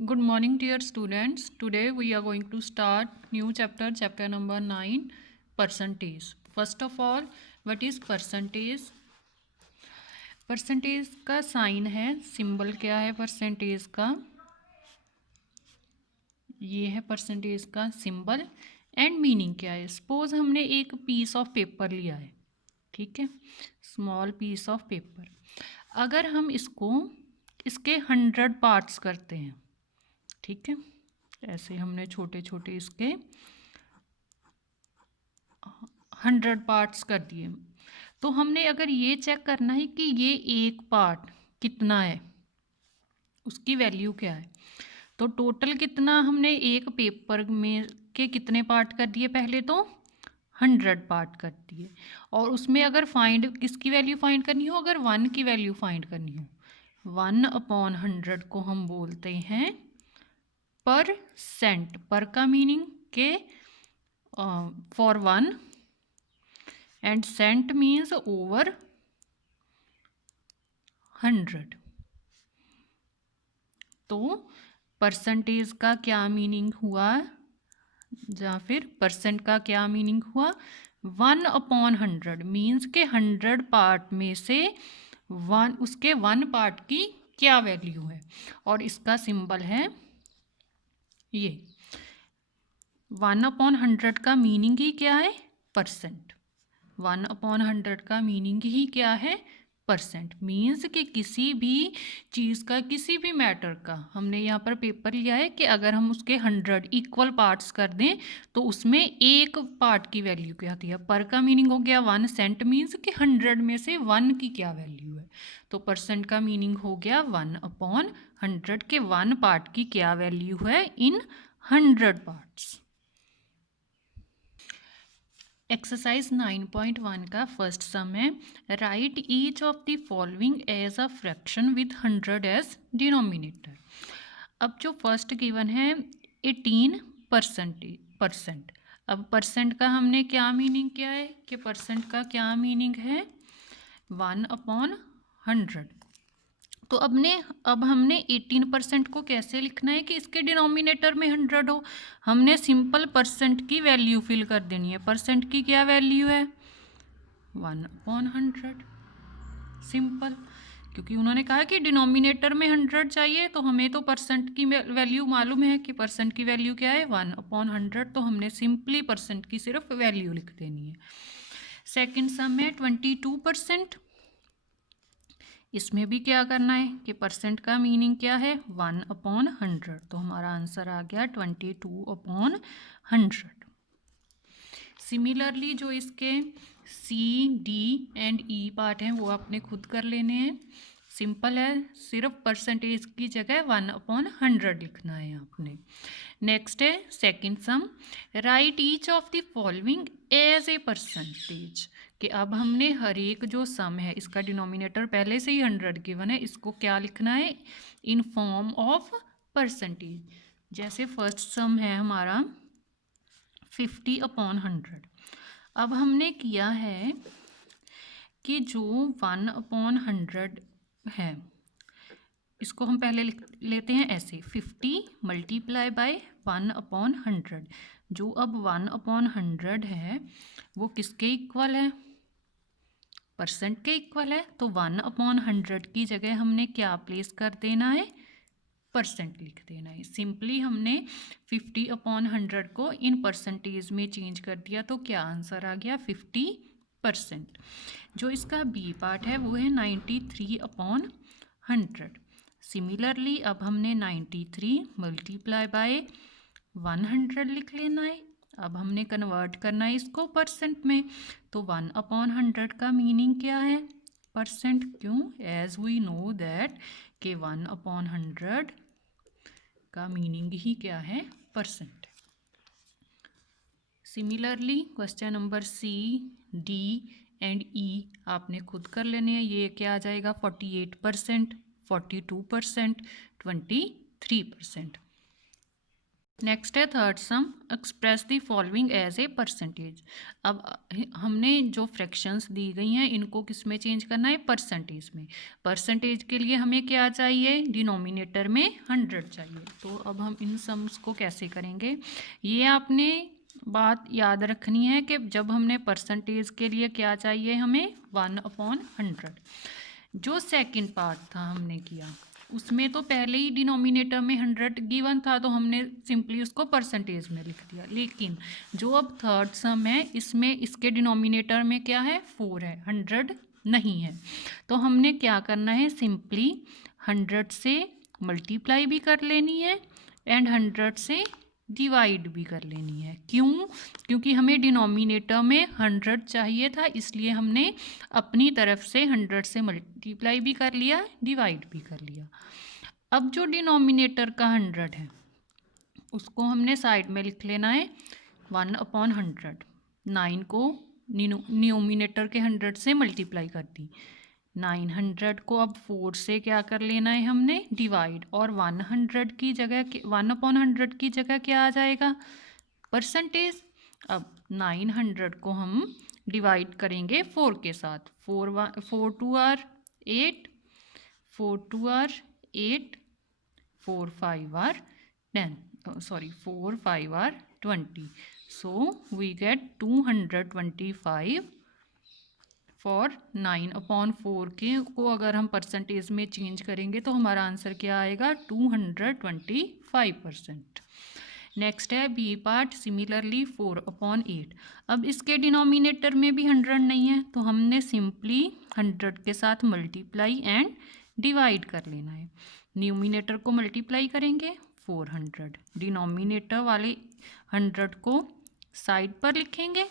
Good morning, dear students. Today we are going to start new chapter number 9, percentage. First of all, what is percentage? Percentage का sign है, symbol क्या है percentage का, ये है percentage का symbol. And meaning क्या है? सपोज हमने एक पीस ऑफ पेपर लिया है, ठीक है, स्मॉल पीस ऑफ पेपर। अगर हम इसके 100 पार्ट्स करते हैं, ठीक है, ऐसे हमने छोटे छोटे इसके 100 पार्ट्स कर दिए, तो हमने अगर ये चेक करना है कि ये एक पार्ट कितना है, उसकी वैल्यू क्या है, तो टोटल कितना हमने एक पेपर में के कितने पार्ट कर दिए, पहले तो 100 पार्ट कर दिए। और उसमें अगर किसकी वैल्यू फाइंड करनी हो, अगर 1 की वैल्यू फाइंड करनी हो, 1/100 को हम बोलते हैं परसेंट। पर का मीनिंग के for 1 and cent means over 100। तो परसेंटेज का क्या मीनिंग हुआ, या फिर परसेंट का क्या मीनिंग हुआ? 1/100 मीन्स के 100 पार्ट में से उसके 1 पार्ट की क्या वैल्यू है। और इसका सिंबल है ये। 1/100 का मीनिंग ही क्या है? परसेंट। 1/100 का मीनिंग ही क्या है? परसेंट। मीन्स कि किसी भी चीज़ का, किसी भी मैटर का, हमने यहाँ पर पेपर लिया है कि अगर हम उसके 100 इक्वल पार्ट्स कर दें तो उसमें एक पार्ट की वैल्यू क्या आती है। पर का मीनिंग हो गया 1, सेंट मीन्स कि 100 में से 1 की क्या वैल्यू है। तो परसेंट का मीनिंग हो गया 1/100 के 1 पार्ट की क्या वैल्यू है इन 100 पार्ट्स। एक्सरसाइज 9.1 का फर्स्ट सम है, write each of the following as a fraction with 100 as denominator. अब जो फर्स्ट गिवन है 18%। अब परसेंट का हमने क्या मीनिंग किया है कि परसेंट का क्या मीनिंग है 1/100। तो अब हमने 18% को कैसे लिखना है कि इसके डिनोमिनेटर में 100 हो। हमने सिंपल परसेंट की वैल्यू फिल कर देनी है। परसेंट की क्या वैल्यू है 1/100, सिंपल। क्योंकि उन्होंने कहा कि डिनोमिनेटर में 100 चाहिए, तो हमें तो परसेंट की वैल्यू मालूम है कि परसेंट की वैल्यू क्या है 1/100, तो हमने सिंपली परसेंट की सिर्फ वैल्यू लिख देनी है। सेकेंड सम है 22%। इसमें भी क्या करना है कि परसेंट का मीनिंग क्या है 1/100, तो हमारा आंसर आ गया 22/100। सिमिलरली जो इसके सी, डी एंड ई पार्ट हैं वो आपने खुद कर लेने हैं। सिंपल है, सिर्फ परसेंटेज की जगह 1/100 लिखना है आपने। नेक्स्ट है second sum, write each of the following as a percentage. कि अब हमने हर एक जो सम है, इसका डिनोमिनेटर पहले से ही 100 गिवन है, इसको क्या लिखना है इन फॉर्म ऑफ परसेंटेज। जैसे फर्स्ट सम है हमारा 50/100। अब हमने किया है कि जो 1/100 है, इसको हम पहले लिख लेते हैं ऐसे 50 मल्टीप्लाई बाय 1/100। जो अब 1/100 है वो किसके इक्वल है? परसेंट के इक्वल है। तो 1/100 की जगह हमने क्या प्लेस कर देना है? परसेंट लिख देना है। सिंपली हमने 50/100 को इन परसेंटेज में चेंज कर दिया, तो क्या आंसर आ गया 50%। जो इसका बी पार्ट है वो है 93/100। सिमिलरली अब हमने 93 मल्टीप्लाई बाय 100 लिख लेना है। अब हमने कन्वर्ट करना है इसको परसेंट में, तो 1/100 का मीनिंग क्या है? परसेंट। क्यों? एज वी नो दैट कि 1/100 का मीनिंग ही क्या है? Percent. Similarly question number C, D and E आपने खुद कर लेने हैं। ये क्या आ जाएगा 48%, 42%, 23%। नेक्स्ट है third sum, express the following as a percentage. अब हमने जो फ्रैक्शंस दी गई हैं इनको किस में चेंज करना है, परसेंटेज में। परसेंटेज के लिए हमें क्या चाहिए, डिनोमिनेटर में 100 चाहिए। तो अब हम इन सम्स को कैसे करेंगे, ये आपने बात याद रखनी है कि जब हमने परसेंटेज के लिए क्या चाहिए, हमें 1/100। जो सेकंड पार्ट था हमने किया उसमें तो पहले ही डिनोमिनेटर में 100 गिवन था, तो हमने सिंपली उसको परसेंटेज में लिख दिया। लेकिन जो अब थर्ड सम है इसमें इसके डिनोमिनेटर में क्या है, 4 है, 100 नहीं है। तो हमने क्या करना है, सिंपली 100 से मल्टीप्लाई भी कर लेनी है एंड 100 से डिवाइड भी कर लेनी है। क्यों, क्योंकि हमें डिनोमिनेटर में 100 चाहिए था, इसलिए हमने अपनी तरफ से 100 से मल्टीप्लाई भी कर लिया, डिवाइड भी कर लिया। अब जो डिनोमिनेटर का 100 है उसको हमने साइड में लिख लेना है 1/100। 9 को न्यूमिनेटर के 100 से मल्टीप्लाई कर दी, 900 को अब 4 से क्या कर लेना है हमने, डिवाइड, और 100 की जगह 1/100 की जगह क्या आ जाएगा, परसेंटेज। अब 900 को हम डिवाइड करेंगे 4 के साथ, 4 2 r 8, 4 2 r 8, 4 5 r 10, sorry 4 5 r 20, so we get 225 for 9/4 के को अगर हम परसेंटेज में चेंज करेंगे तो हमारा आंसर क्या आएगा, 225%। नेक्स्ट है बी पार्ट, सिमिलरली 4/8। अब इसके डिनोमिनेटर में भी 100 नहीं है, तो हमने सिंपली 100 के साथ मल्टीप्लाई एंड डिवाइड कर लेना है। न्यूमिनेटर को मल्टीप्लाई करेंगे 400, डिनोमिनेटर वाले 100 को साइड पर लिखेंगे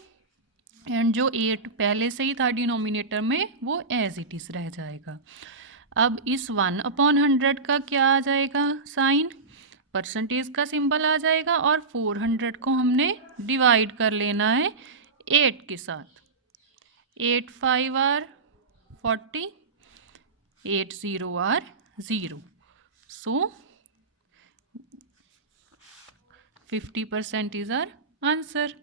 एंड जो 8 पहले से ही था डिनोमिनेटर में वो एज इट इज़ रह जाएगा। अब इस 1/100 का क्या आ जाएगा साइन, परसेंटेज का सिंबल आ जाएगा, और 400 को हमने डिवाइड कर लेना है 8 के साथ। 8 5 r 40, 8 0 r 0, so 50% is our answer.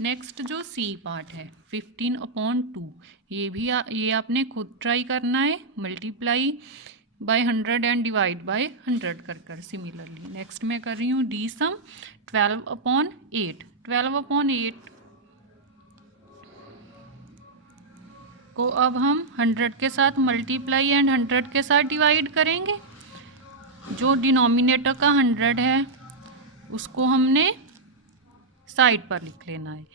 Next जो सी पार्ट है 15/2, ये आपने खुद ट्राई करना है, multiply by 100 and divide by 100 कर सिमिलरली। नेक्स्ट मैं कर रही हूँ डी सम 12/8। 12/8 को अब हम 100 के साथ मल्टीप्लाई एंड 100 के साथ डिवाइड करेंगे। जो डिनोमिनेटर का 100 है उसको हमने साइड पर लिख लेना है।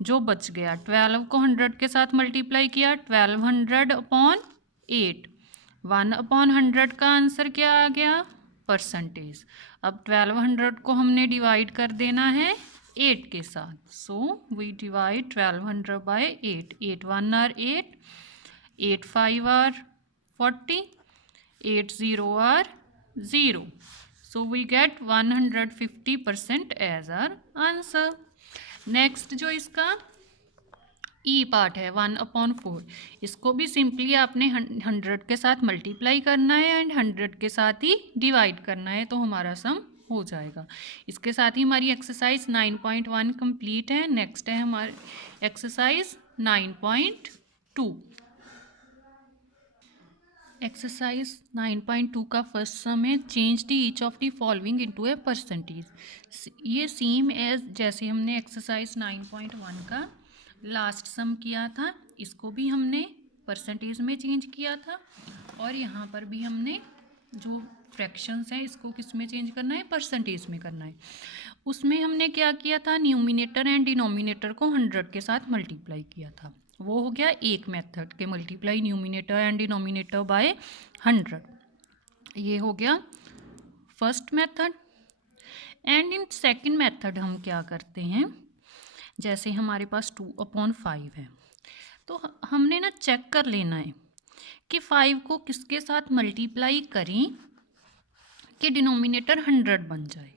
जो बच गया 12 को 100 के साथ मल्टीप्लाई किया, 1200/8, 1/100 का आंसर क्या आ गया, परसेंटेज। अब 1200 को हमने डिवाइड कर देना है 8 के साथ, so we divide 1200 by 8, 8 1 r 8, 8 5 r 40, 8 0 r 0, so we get 150% as our answer। Next जो इसका ई पार्ट है 1/4, इसको भी सिंपली आपने 100 के साथ मल्टीप्लाई करना है एंड 100 के साथ ही डिवाइड करना है, तो हमारा सम हो जाएगा। इसके साथ ही हमारी एक्सरसाइज 9.1 कंप्लीट है। नेक्स्ट है हमारी एक्सरसाइज 9.2। एक्सरसाइज 9.2 का फर्स्ट सम है, change the each of the following into a percentage. ये सेम एज जैसे हमने एक्सरसाइज 9.1 का लास्ट सम किया था, इसको भी हमने परसेंटेज में चेंज किया था, और यहाँ पर भी हमने जो फ्रैक्शंस हैं इसको किस में चेंज करना है, परसेंटेज में करना है। उसमें हमने क्या किया था, न्यूमिनेटर एंड डिनोमिनेटर को 100 के साथ मल्टीप्लाई किया था। वो हो गया एक मेथड के multiply numerator and denominator by 100, ये हो गया first method. And in second method हम क्या करते हैं, जैसे हमारे पास 2/5 है, तो हमने ना चेक कर लेना है कि 5 को किसके साथ मल्टीप्लाई करें कि डिनोमिनेटर 100 बन जाए।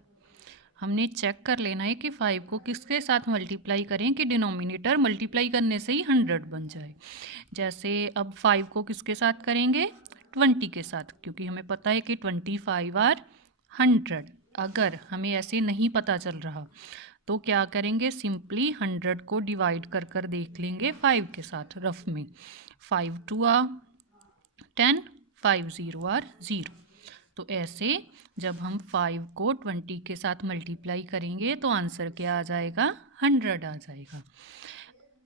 हमने चेक कर लेना है कि 5 को किसके साथ मल्टीप्लाई करें कि डिनोमिनेटर मल्टीप्लाई करने से ही 100 बन जाए। जैसे अब 5 को किसके साथ करेंगे, 20 के साथ, क्योंकि हमें पता है कि 25 आर 100। अगर हमें ऐसे नहीं पता चल रहा तो क्या करेंगे, सिंपली 100 को डिवाइड कर कर देख लेंगे 5 के साथ रफ में। 5 2 आर 10, 5 0 आर 0। तो ऐसे जब हम 5 को 20 के साथ मल्टीप्लाई करेंगे तो आंसर क्या आ जाएगा, 100 आ जाएगा।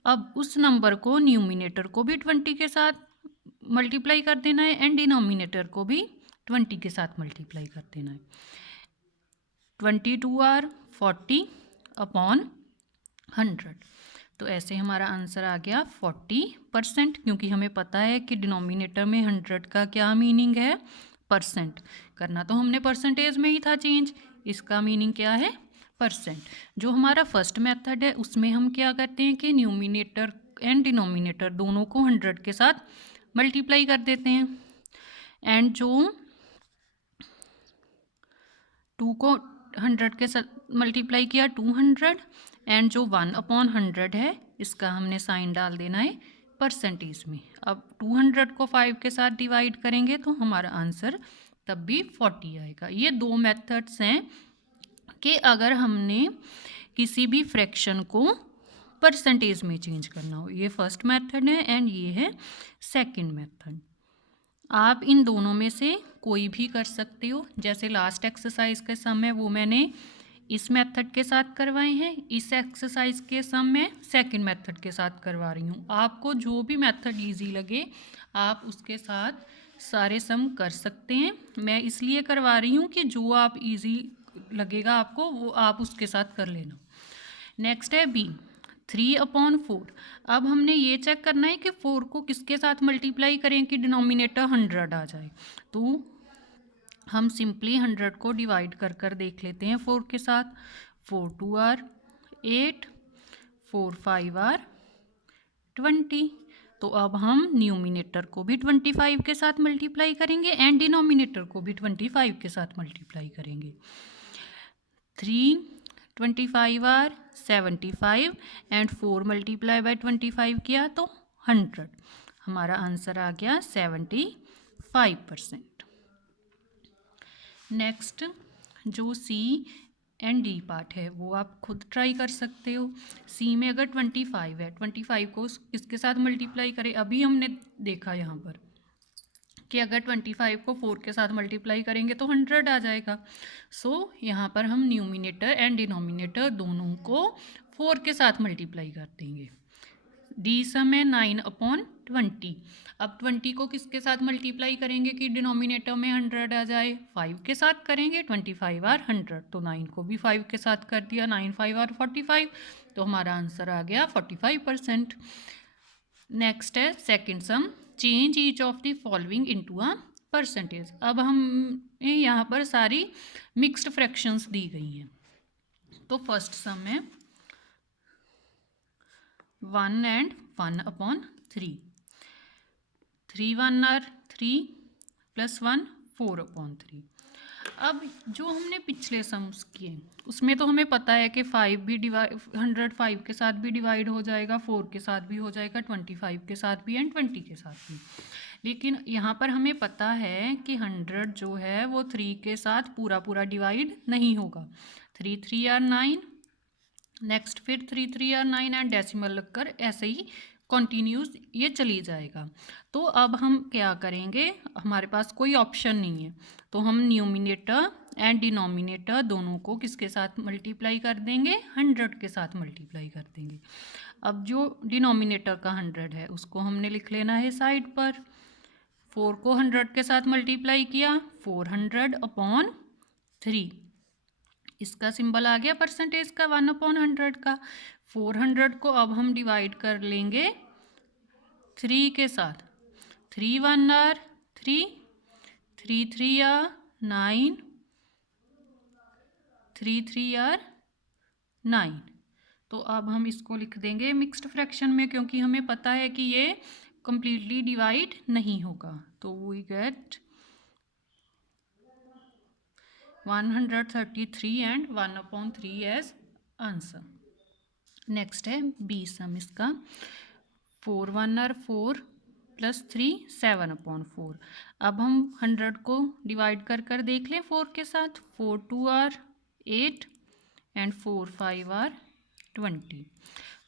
अब उस नंबर को न्यूमिनेटर को भी 20 के साथ मल्टीप्लाई कर देना है एंड डिनोमिनेटर को भी 20 के साथ मल्टीप्लाई कर देना है। 22 आर 40 अपॉन 100। तो ऐसे हमारा आंसर आ गया 40%, क्योंकि हमें पता है कि डिनोमिनेटर में 100 का क्या मीनिंग है, परसेंट। करना तो हमने परसेंटेज में ही था चेंज, इसका मीनिंग क्या है, परसेंट। जो हमारा फर्स्ट मेथड है उसमें हम क्या करते हैं कि न्यूमिनेटर एंड डिनोमिनेटर दोनों को 100 के साथ मल्टीप्लाई कर देते हैं, एंड जो 2 को 100 के साथ मल्टीप्लाई किया 200, एंड जो 1/100 है इसका हमने साइन डाल देना है परसेंटेज में। अब 200 को 5 के साथ डिवाइड करेंगे तो हमारा आंसर तब भी 40 आएगा। ये दो मेथड्स हैं कि अगर हमने किसी भी फ्रैक्शन को परसेंटेज में चेंज करना हो। ये फर्स्ट मेथड है एंड ये है सेकंड मेथड। आप इन दोनों में से कोई भी कर सकते हो। जैसे लास्ट एक्सरसाइज के सम है वो मैंने इस मेथड के साथ करवाए हैं, इस एक्सरसाइज के सम मैं सेकंड मेथड के साथ करवा रही हूँ। आपको जो भी मेथड इजी लगे आप उसके साथ सारे सम कर सकते हैं। मैं इसलिए करवा रही हूँ कि जो आप इजी लगेगा आपको वो आप उसके साथ कर लेना। नेक्स्ट है बी, 3/4। अब हमने ये चेक करना है कि 4 को किसके साथ मल्टीप्लाई करें कि डिनोमिनेटर 100 आ जाए। तो हम सिंपली 100 को डिवाइड कर कर देख लेते हैं 4 के साथ। 4 2 आर 8, 4 5 आर 20। तो अब हम न्यूमिनेटर को भी 25 के साथ मल्टीप्लाई करेंगे एंड डिनोमिनेटर को भी 25 के साथ मल्टीप्लाई करेंगे। 3 25 आर 75 एंड 4 मल्टीप्लाई बाय 25 किया तो 100। हमारा आंसर आ गया 75%। नेक्स्ट जो सी एंड डी पार्ट है वो आप खुद ट्राई कर सकते हो। सी में अगर 25 है, 25 को किसके साथ मल्टीप्लाई करें, अभी हमने देखा यहाँ पर कि अगर 25 को 4 के साथ मल्टीप्लाई करेंगे तो 100 आ जाएगा। सो यहाँ पर हम न्यूमिनेटर एंड डिनोमिनेटर दोनों को 4 के साथ मल्टीप्लाई कर देंगे। डी सम है 9/20। अब 20 को किसके साथ मल्टीप्लाई करेंगे कि डिनोमिनेटर में 100 आ जाए, 5 के साथ करेंगे। 25 आर 100, तो 9 को भी 5 के साथ कर दिया, 9 5 आर 45। तो हमारा आंसर आ गया 45%। नेक्स्ट है second some, change each of the following into a percentage. अब हम यहाँ पर सारी मिक्स्ड फ्रैक्शंस दी गई हैं। तो फर्स्ट सम है 1 and 1/3। 3 1 are 3 plus 1 4/3। अब जो हमने पिछले सम्स किए उसमें तो हमें पता है कि 5 भी डिवाइड 100 5 के साथ भी डिवाइड हो जाएगा, 4 के साथ भी हो जाएगा, 25 के साथ भी एंड 20 के साथ भी। लेकिन यहाँ पर हमें पता है कि 100 जो है वो 3 के साथ पूरा पूरा डिवाइड नहीं होगा। 3 3 आर 9, नेक्स्ट फिर 3 3 आर 9 एंड डेसिमल लगकर ऐसे ही कॉन्टीन्यूस ये चली जाएगा। तो अब हम क्या करेंगे, हमारे पास कोई ऑप्शन नहीं है, तो हम न्यूमिनेटर एंड डिनोमिनेटर दोनों को किसके साथ मल्टीप्लाई कर देंगे, 100 के साथ मल्टीप्लाई कर देंगे। अब जो डिनोमिनेटर का 100 है उसको हमने लिख लेना है साइड पर। 4 को 100 के साथ मल्टीप्लाई किया 400/3। इसका सिंबल आ गया परसेंटेज का 1/100 का। 400 को अब हम डिवाइड कर लेंगे 3 के साथ। 3 1 आर 3, 3 3 आर 9, 3 3 आर 9। तो अब हम इसको लिख देंगे मिक्स्ड फ्रैक्शन में, क्योंकि हमें पता है कि ये कंप्लीटली डिवाइड नहीं होगा। तो we get 133 and 1/3 as answer. Next है बी सम इसका 4 1 आर 4 प्लस 3 7/4। अब हम 100 को डिवाइड कर कर देख लें 4 के साथ। 4 2 आर 8 एंड 4 5 आर 20।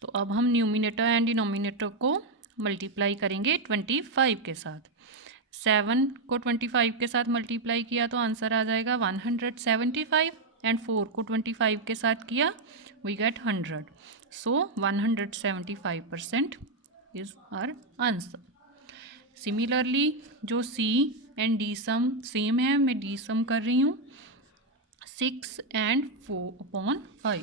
तो अब हम न्यूमिनेटर एंड डिनोमिनेटर को मल्टीप्लाई करेंगे 25 के साथ। 7 को 25 के साथ मल्टीप्लाई किया तो आंसर आ जाएगा 175 एंड 4 को 25 के साथ किया we get 100। So 175% is our answer. Similarly जो c and d sum same है, मैं डी सम कर रही हूँ 6 एंड 4/5।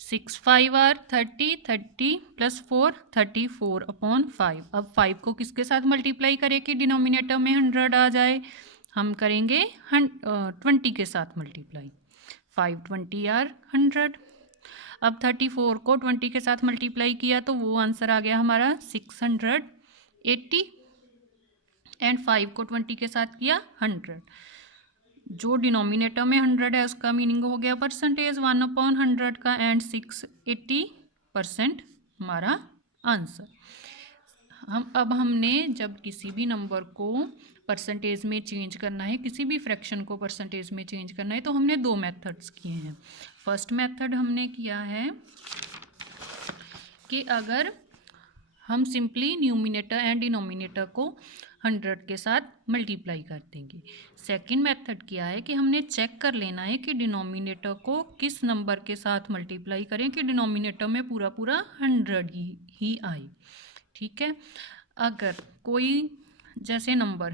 6 5 are 30, 30 plus 4 34/5। अब 5 को किसके साथ मल्टीप्लाई करें कि डिनोमिनेटर में 100 आ जाए? हम करेंगे 20 के साथ मल्टीप्लाई। 5 20 आर 100। अब 34 को 20 के साथ मल्टीप्लाई किया तो वो आंसर आ गया हमारा 680 एंड 5 को 20 के साथ किया 100। जो डिनोमिनेटर में 100 है उसका मीनिंग हो गया परसेंटेज 1/100 का एंड 680% हमारा आंसर। अब हमने जब किसी भी नंबर को परसेंटेज में चेंज करना है, किसी भी फ्रैक्शन को परसेंटेज में चेंज करना है, तो हमने दो मेथड्स किए हैं। फर्स्ट मेथड हमने किया है कि अगर हम सिंपली न्यूमिनेटर एंड डिनोमिनेटर को 100 के साथ मल्टीप्लाई कर देंगे। सेकंड मेथड क्या है कि हमने चेक कर लेना है कि डिनोमिनेटर को किस नंबर के साथ मल्टीप्लाई करें कि डिनोमिनेटर में पूरा पूरा 100 ही आए। ठीक है, अगर कोई जैसे नंबर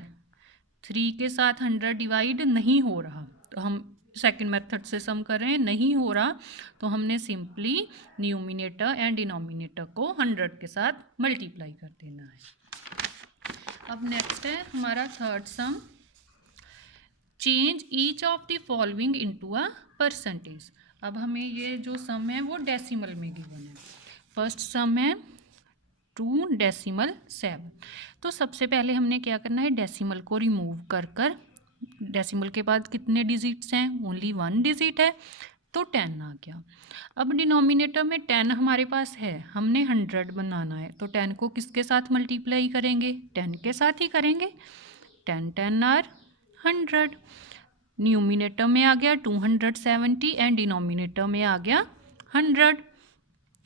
3 के साथ 100 डिवाइड नहीं हो रहा तो हम सेकंड मेथड से सम कर रहे हैं, नहीं हो रहा तो हमने सिंपली न्यूमिनेटर एंड डिनोमिनेटर को 100 के साथ मल्टीप्लाई कर देना है। अब नेक्स्ट है हमारा third some, change each of the following into a percentage. अब हमें ये जो सम है वो डेसिमल में गिवन है। फर्स्ट सम है 2.7। तो सबसे पहले हमने क्या करना है, डेसिमल को रिमूव कर कर, डेसिमल के बाद कितने डिजिट्स हैं, ओनली 1 डिजिट है तो 10 आ गया। अब डिनोमिनेटर में 10 हमारे पास है, हमने 100 बनाना है तो 10 को किसके साथ मल्टीप्लाई करेंगे, 10 के साथ ही करेंगे। 10 10 आर 100। न्यूमिनेटर में आ गया 270 एंड डिनोमिनेटर में आ गया 100।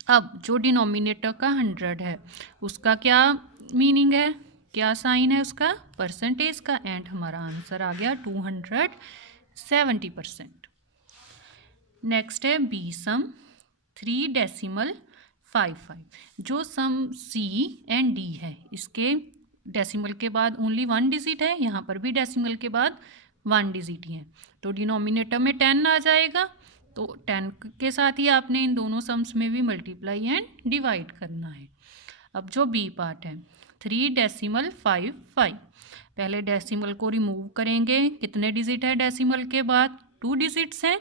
अब जो डिनोमिनेटर का 100 है उसका क्या मीनिंग है, क्या साइन है उसका, परसेंटेज का, एंड हमारा आंसर आ गया 270%। नेक्स्ट है बी सम 3.55। जो सम सी एंड डी है इसके डेसिमल के बाद ओनली 1 डिजिट है, यहाँ पर भी डेसिमल के बाद 1 डिजिट ही है तो डिनोमिनेटर में 10 आ जाएगा। तो 10 के साथ ही आपने इन दोनों सम्स में भी मल्टीप्लाई एंड डिवाइड करना है। अब जो बी पार्ट है 3.55, पहले डेसिमल को रिमूव करेंगे, कितने डिजिट है डेसिमल के बाद, 2 डिजिट्स हैं,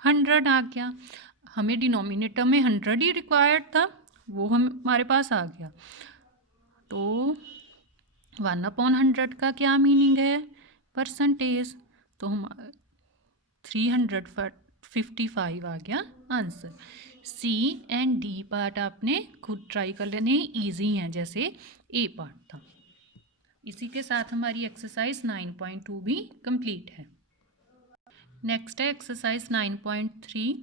100 आ गया। हमें डिनोमिनेटर में 100 ही रिक्वायर्ड था, वो हमारे पास आ गया। तो 1/100 का क्या मीनिंग है, परसेंटेज, तो हम 355 आ गया answer. C and d part आपने खुद ट्राई कर लेने, ईजी हैं जैसे ए पार्ट था। इसी के साथ हमारी एक्सरसाइज 9.2 भी कंप्लीट है। नेक्स्ट है exercise 9.3,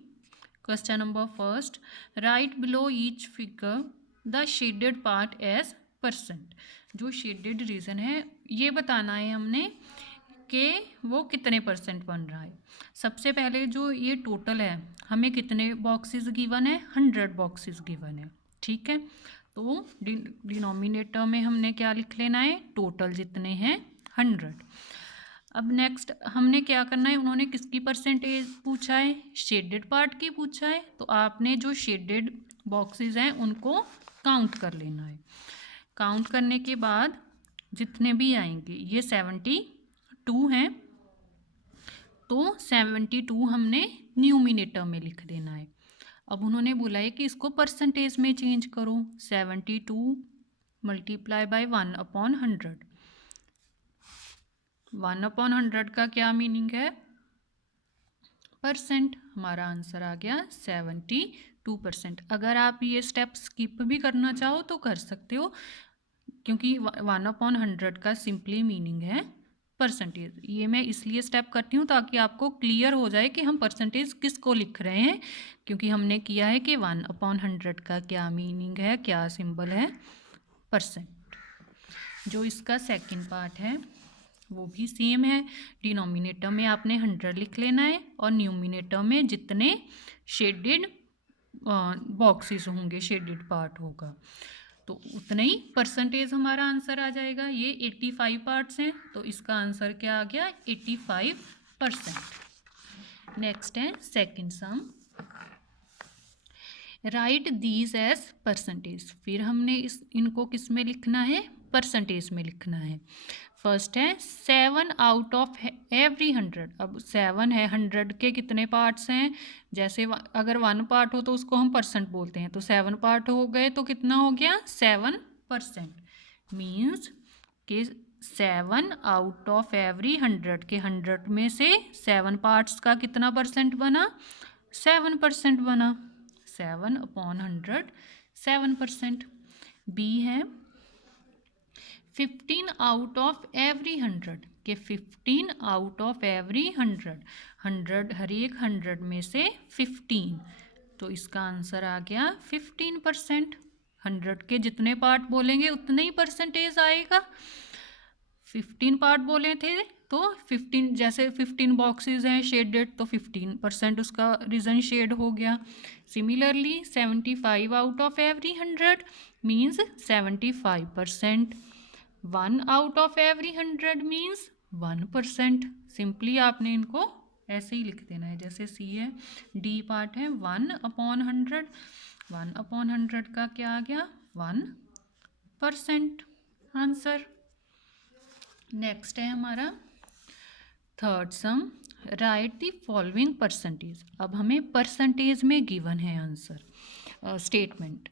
question number first, write below each figure the shaded part as percent. जो शेडेड रीजन है ये बताना है हमने कि वो कितने परसेंट बन रहा है। सबसे पहले जो ये टोटल है हमें कितने बॉक्सेस गिवन है, 100 बॉक्सेस गिवन है। ठीक है, तो डिनोमिनेटर में हमने क्या लिख लेना है, टोटल जितने हैं 100। अब नेक्स्ट हमने क्या करना है, उन्होंने किसकी परसेंटेज पूछा है, शेडेड पार्ट की पूछा है, तो आपने जो शेडेड बॉक्सेस हैं उनको काउंट कर लेना है। काउंट करने के बाद जितने भी आएंगे, ये 72 हैं तो 72 हमने न्यूमिनेटर में लिख देना है। अब उन्होंने बोला है कि इसको परसेंटेज में चेंज करो, 72 मल्टीप्लाई बाय 1/100। 1/100 का क्या मीनिंग है, परसेंट। हमारा आंसर आ गया 72%। अगर आप ये स्टेप स्किप भी करना चाहो तो कर सकते हो, क्योंकि 1/100 का सिंपली मीनिंग है परसेंटेज। ये मैं इसलिए स्टेप करती हूँ ताकि आपको क्लियर हो जाए कि हम परसेंटेज किसको लिख रहे हैं, क्योंकि हमने किया है कि 1/100 का क्या मीनिंग है, क्या सिंबल है, परसेंट। जो इसका सेकंड पार्ट है वो भी सेम है। डिनोमिनेटर में आपने 100 लिख लेना है और न्यूमिनेटर में जितने शेडेड बॉक्सेस होंगे, शेडेड पार्ट होगा, तो उतने ही परसेंटेज हमारा आंसर आ जाएगा। ये 85 पार्ट्स हैं तो इसका आंसर क्या आ गया, 85%। नेक्स्ट है second sum, write these as percentage. फिर हमने इनको किस में लिखना है, परसेंटेज में लिखना है। फर्स्ट है 7 आउट ऑफ एवरी 100। अब 7 है, 100 के कितने पार्ट्स हैं, जैसे अगर 1 पार्ट हो तो उसको हम परसेंट बोलते हैं, तो 7 पार्ट हो गए तो कितना हो गया, 7%। मीन्स कि 7 आउट ऑफ एवरी 100 के 100 में से 7 पार्ट्स का कितना परसेंट बना, 7% बना। 7/100 7%। बी है 15 आउट ऑफ एवरी 100 के 15 आउट ऑफ एवरी 100 हर एक 100 में से 15, तो इसका आंसर आ गया 15%। 100 के जितने पार्ट बोलेंगे उतने ही परसेंटेज आएगा। 15 पार्ट बोले थे तो 15, जैसे 15 बॉक्सेस हैं शेडेड तो 15% उसका रीजन शेड हो गया। Similarly 75 out of every 100 means 75%। 1 out of every 100 means 1%। Simply आपने इनको ऐसे ही लिख देना है, जैसे सी है, डी पार्ट है 1/100। 1/100 का क्या आ गया, 1% आंसर। नेक्स्ट है हमारा third some, right the following percentage. अब हमें परसेंटेज में गिवन है answer statement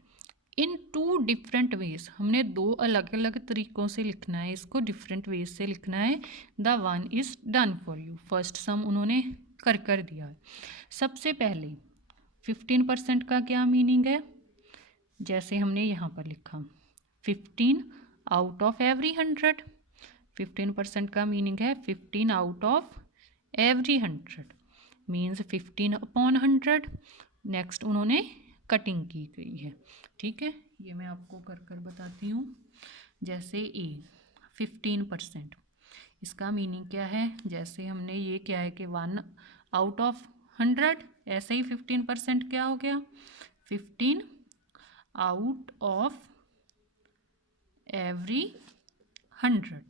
in 2 different ways. हमने 2 अलग अलग तरीक़ों से लिखना है, इसको डिफरेंट वेज से लिखना है। The one is done for you. First sum उन्होंने कर दिया है। सबसे पहले 15% का क्या मीनिंग है, जैसे हमने यहाँ पर लिखा 15 आउट ऑफ एवरी 100। 15% का मीनिंग है 15 out of every 100 means 15/100। Next उन्होंने कटिंग की गई है, ठीक है, ये मैं आपको कर बताती हूँ। जैसे ए 15%, इसका मीनिंग क्या है, जैसे हमने ये क्या है कि 1 आउट ऑफ 100, ऐसे ही 15% क्या हो गया, 15 आउट ऑफ एवरी 100।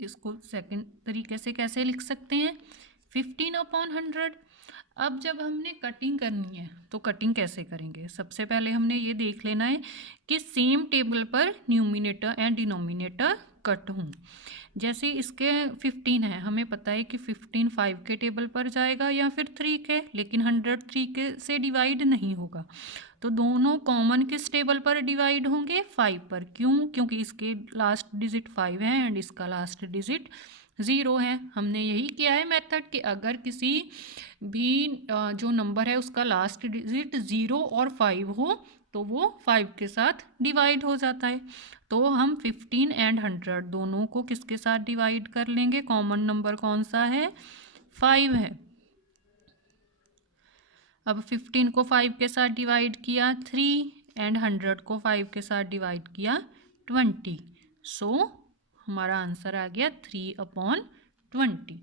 इसको सेकंड तरीके से कैसे लिख सकते हैं, 15/100। अब जब हमने कटिंग करनी है तो कटिंग कैसे करेंगे, सबसे पहले हमने ये देख लेना है कि सेम टेबल पर न्यूमिनेटर एंड डिनोमिनेटर कट हों। जैसे इसके 15 है, हमें पता है कि 15 5 के टेबल पर जाएगा या फिर 3 के, लेकिन 100 3 के से डिवाइड नहीं होगा, तो दोनों कॉमन किस टेबल पर डिवाइड होंगे, 5 पर। क्यों, क्योंकि इसके लास्ट डिजिट 5 है एंड इसका लास्ट डिजिट 0 है। हमने यही किया है मेथड कि अगर किसी भी जो नंबर है उसका लास्ट डिजिट 0 और 5 हो तो वो 5 के साथ डिवाइड हो जाता है। तो हम 15 एंड 100 दोनों को किसके साथ डिवाइड कर लेंगे, कॉमन नंबर कौन सा है, 5 है। अब 15 को 5 के साथ डिवाइड किया 3 एंड 100 को 5 के साथ डिवाइड किया 20, सो हमारा आंसर आ गया 3/20।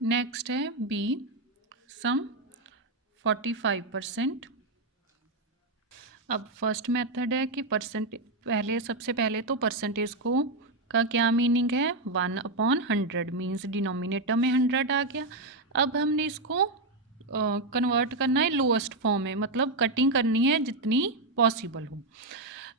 नेक्स्ट है बी सम 45%। अब फर्स्ट मेथड है कि सबसे पहले तो परसेंटेज को का क्या मीनिंग है, 1/100 मीन्स डिनोमिनेटर में 100 आ गया। अब हमने इसको कन्वर्ट करना है लोएस्ट फॉर्म में, मतलब कटिंग करनी है जितनी पॉसिबल हो।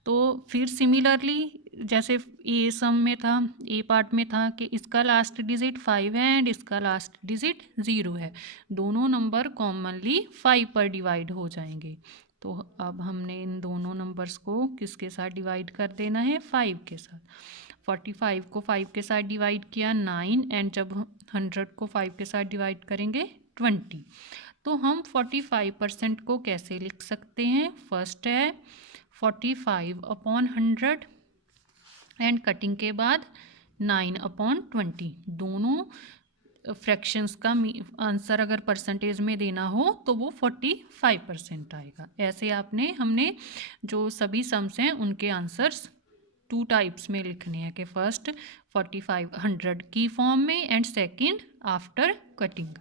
तो फिर सिमिलरली जैसे ए सम में था, ए पार्ट में था कि इसका लास्ट डिजिट 5 है एंड इसका लास्ट डिजिट 0 है, दोनों नंबर कॉमनली 5 पर डिवाइड हो जाएंगे। तो अब हमने इन दोनों नंबर्स को किसके साथ डिवाइड कर देना है, 5 के साथ। 45 को 5 के साथ डिवाइड किया 9 एंड जब 100 को 5 के साथ डिवाइड करेंगे 20। तो हम 45% को कैसे लिख सकते हैं, फर्स्ट है 45/100 एंड कटिंग के बाद 9/20। दोनों फ्रैक्शंस का आंसर अगर परसेंटेज में देना हो तो वो 45% आएगा। ऐसे हमने जो सभी सम्स हैं उनके आंसर्स 2 टाइप्स में लिखने हैं कि फर्स्ट 4500 की फॉर्म में एंड सेकंड आफ्टर कटिंग।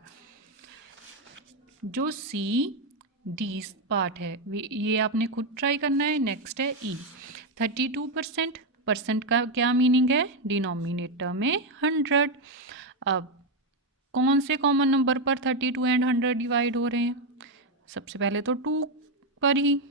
जो सी डी पार्ट है ये आपने खुद ट्राई करना है। नेक्स्ट है ई 32%। परसेंट का क्या मीनिंग है? डिनोमिनेटर में 100। अब कौन से कॉमन नंबर पर 32 एंड 100 डिवाइड हो रहे हैं? सबसे पहले तो 2 पर ही,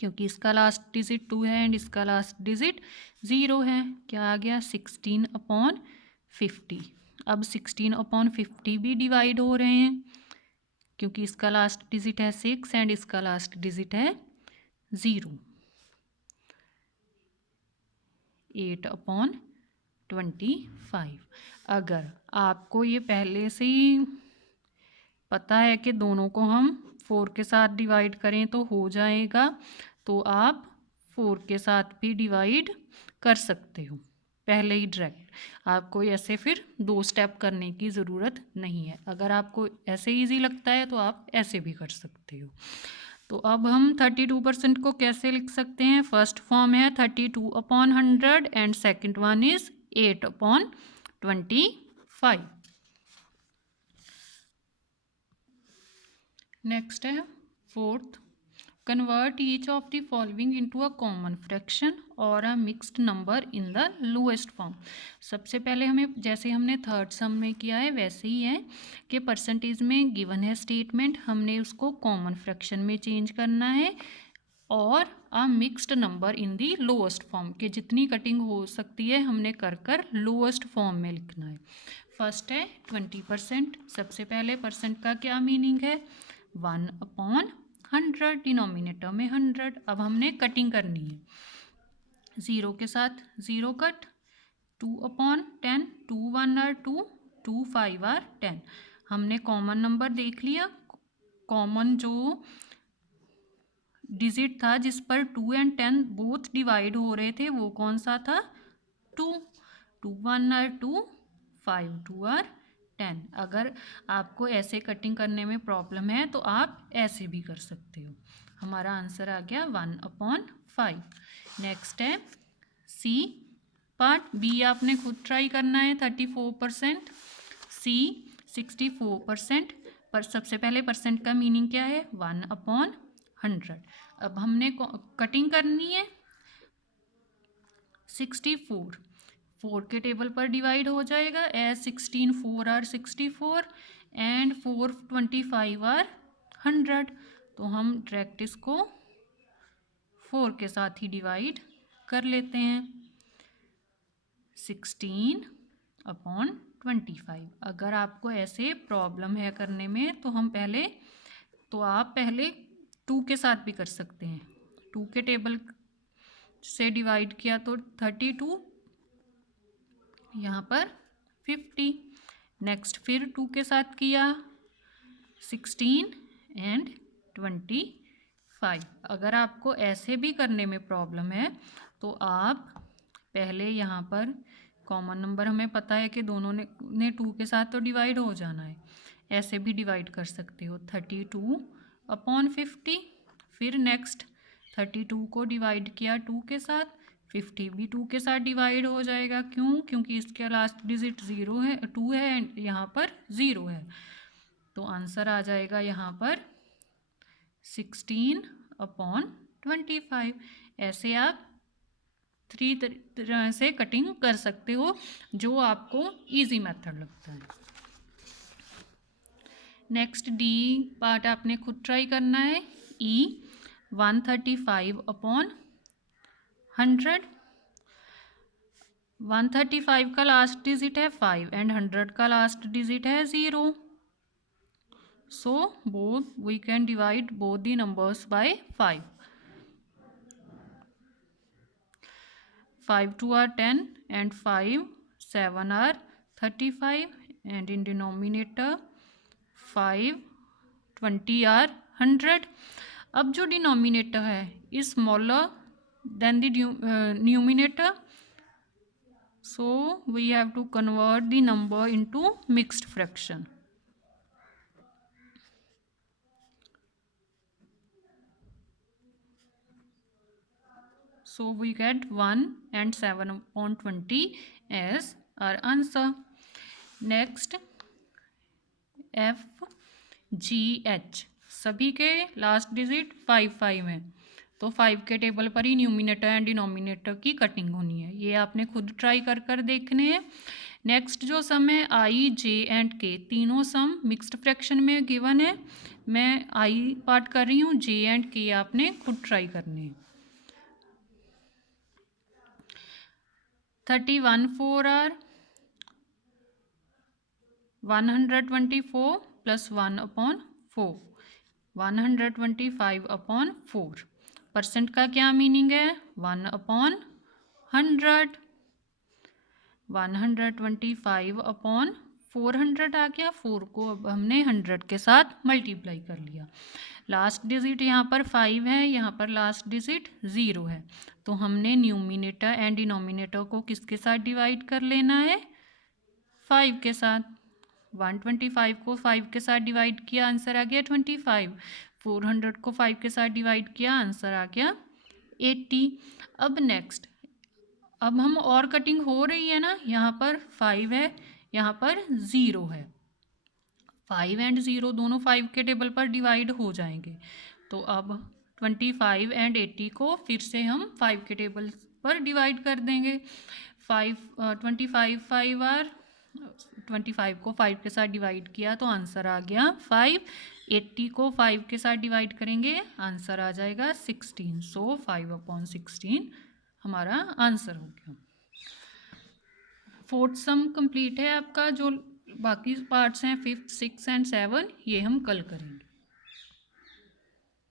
क्योंकि इसका लास्ट डिजिट 2 है एंड इसका लास्ट डिजिट 0 है। क्या आ गया? 16/50। अब 16/50 भी डिवाइड हो रहे हैं क्योंकि इसका लास्ट डिजिट है 6 एंड इसका लास्ट डिजिट है 0। 8/25। अगर आपको ये पहले से ही पता है कि दोनों को हम 4 के साथ डिवाइड करें तो हो जाएगा, तो आप 4 के साथ भी डिवाइड कर सकते हो पहले ही डायरेक्ट। आपको ऐसे फिर 2 स्टेप करने की ज़रूरत नहीं है। अगर आपको ऐसे इजी लगता है तो आप ऐसे भी कर सकते हो। तो अब हम 32% को कैसे लिख सकते हैं? फर्स्ट फॉर्म है 32/100 and second one is 8/25। Next है fourth, convert each of the following into a common fraction और a mixed number in the lowest form. सबसे पहले हमें, जैसे हमने थर्ड सम में किया है वैसे ही है कि परसेंटेज में गिवन है स्टेटमेंट, हमने उसको कॉमन फ्रैक्शन में चेंज करना है और a mixed number in the lowest form, कि जितनी कटिंग हो सकती है हमने कर लोएस्ट फॉर्म में लिखना है। फर्स्ट है 20%। सबसे पहले परसेंट का क्या मीनिंग है? 1/100, डिनोमिनेटर में 100। अब हमने कटिंग करनी है, 0 के साथ 0 कट, 2/10, 2 1 आर 2, 2 5 आर 10। हमने कॉमन नंबर देख लिया। कॉमन जो डिजिट था जिस पर 2 एंड 10 बोथ डिवाइड हो रहे थे वो कौन सा था? 2। 2 1 आर 2, 5 2 आर 10। अगर आपको ऐसे कटिंग करने में प्रॉब्लम है तो आप ऐसे भी कर सकते हो। हमारा आंसर आ गया 1/5। नेक्स्ट है सी पार्ट। बी आपने खुद ट्राई करना है 34%। सी 64%। पर सबसे पहले परसेंट का मीनिंग क्या है? 1/100। अब हमने कटिंग करनी है 64, 4 के टेबल पर डिवाइड हो जाएगा एज 16 4 आर 64 एंड 4 25 आर 100। तो हम डायरेक्ट इसको 4 के साथ ही डिवाइड कर लेते हैं। 16/25। अगर आपको ऐसे प्रॉब्लम है करने में तो आप पहले 2 के साथ भी कर सकते हैं। 2 के टेबल से डिवाइड किया तो 32, यहाँ पर 50। नेक्स्ट फिर 2 के साथ किया 16 एंड 25। अगर आपको ऐसे भी करने में प्रॉब्लम है तो आप पहले यहाँ पर कॉमन नंबर हमें पता है कि दोनों ने 2 के साथ तो डिवाइड हो जाना है, ऐसे भी डिवाइड कर सकते हो 32/50। फिर नेक्स्ट 32 को डिवाइड किया 2 के साथ, 50 भी 2 के साथ डिवाइड हो जाएगा। क्यों? क्योंकि इसके लास्ट डिजिट 0 है, 2 है एंड यहाँ पर 0 है। तो आंसर आ जाएगा यहाँ पर 16/25। ऐसे आप 3 तरह से कटिंग कर सकते हो जो आपको इजी मेथड लगता है। नेक्स्ट डी पार्ट आपने खुद ट्राई करना है। ई 135/100। 135 का लास्ट डिजिट है 5 एंड 100 का लास्ट डिजिट है 0। So both we can divide both the numbers by 5. 5 2 are 10 and 5 7 are 35 and in denominator 5 20 are 100. अब जो डिनोमिनेटर है is smaller than the numerator, so we have to convert the number into mixed fraction. So we get 1 and 7/20 as our answer. Next, F G H सभी के last digit 5 हैं, तो 5 के table पर ही numerator and denominator की cutting होनी है। ये आपने खुद ट्राई कर देखने हैं। नेक्स्ट जो सम है आई जे एंड के, तीनों सम मिक्स्ड फ्रैक्शन में गिवन है। मैं आई पार्ट कर रही हूँ, जे एंड के आपने खुद ट्राई करने हैं। 31 4 आर 124 प्लस 1/4 125/4। परसेंट का क्या मीनिंग है? 1/100। 125/400 आ गया। 4 को अब हमने 100 के साथ मल्टीप्लाई कर लिया। लास्ट डिजिट यहाँ पर 5 है, यहाँ पर लास्ट डिजिट 0 है, तो हमने न्यूमिनेटर एंड डिनोमिनेटर को किसके साथ डिवाइड कर लेना है? 5 के साथ। 125 को 5 के साथ डिवाइड किया, आंसर आ गया 25। 400 को 5 के साथ डिवाइड किया, आंसर आ गया 80। अब नेक्स्ट, अब हम और कटिंग हो रही है ना, यहाँ पर 5 है, यहाँ पर 0 है। 5 एंड 0 दोनों 5 के टेबल पर डिवाइड हो जाएंगे, तो अब 25 एंड 80 को फिर से हम 5 के टेबल पर डिवाइड कर देंगे। 25 25 को 5 के साथ डिवाइड किया तो आंसर आ गया 5। 80 को 5 के साथ डिवाइड करेंगे, आंसर आ जाएगा 16। सो 5/16 हमारा आंसर हो गया। फोर्थ सम कंप्लीट है आपका। जो बाकी पार्ट्स हैं 5th 6th एंड 7 ये हम कल करेंगे।